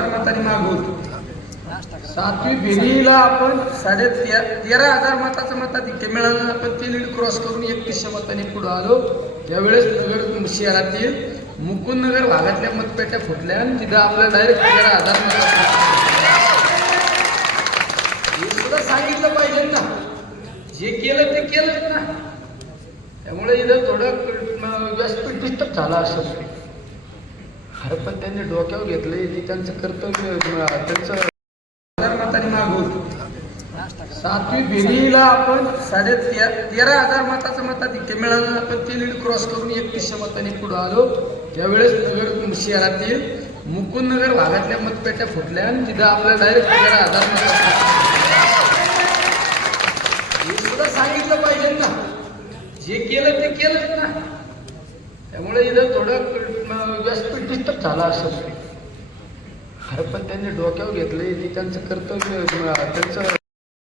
मतांनी मागवतो. 7वी फेरीला आपण 13,500 मताचं मताधिक्य मिळालं. आपण ती लीड क्रॉस करून 3100 मतांनी पुढे आलो. त्यावेळेस नगर शहरातील मुकुंदनगर भागातल्या मतपेट्या फुटल्या आणि तिथं आपल्याला डायरेक्ट 13,000 हे सुद्धा सांगितलं पाहिजे ना. जे केलं ते केलंच ना. त्यामुळे इथं थोडं व्यासपीठ डिस्टर्ब झाला असं. अरे पण त्यांनी डोक्यावर घेतलंय की त्यांचं कर्तव्य त्यांचं मतांनी मागवतो. 7वी फेरीला आपण 13,500 मताचं मताधिक्य मिळालं. आपण ती लीड क्रॉस करून 3100 मतांनी पुढे आलो. त्यावेळेस नगर शहरातील मुकुंदनगर भागातल्या मतपेट्या फुटल्या आणि तिथं आपल्याला डायरेक्ट 13,000 हे सुद्धा सांगितलं पाहिजे ना. जे केलं ते केलंच ना. त्यामुळे इथं थोडं व्यासपीठ डिस्टर्ब झाला असं. अरे पण त्यांनी डोक्यावर घेतलंय की त्यांचं कर्तव्य त्यांचं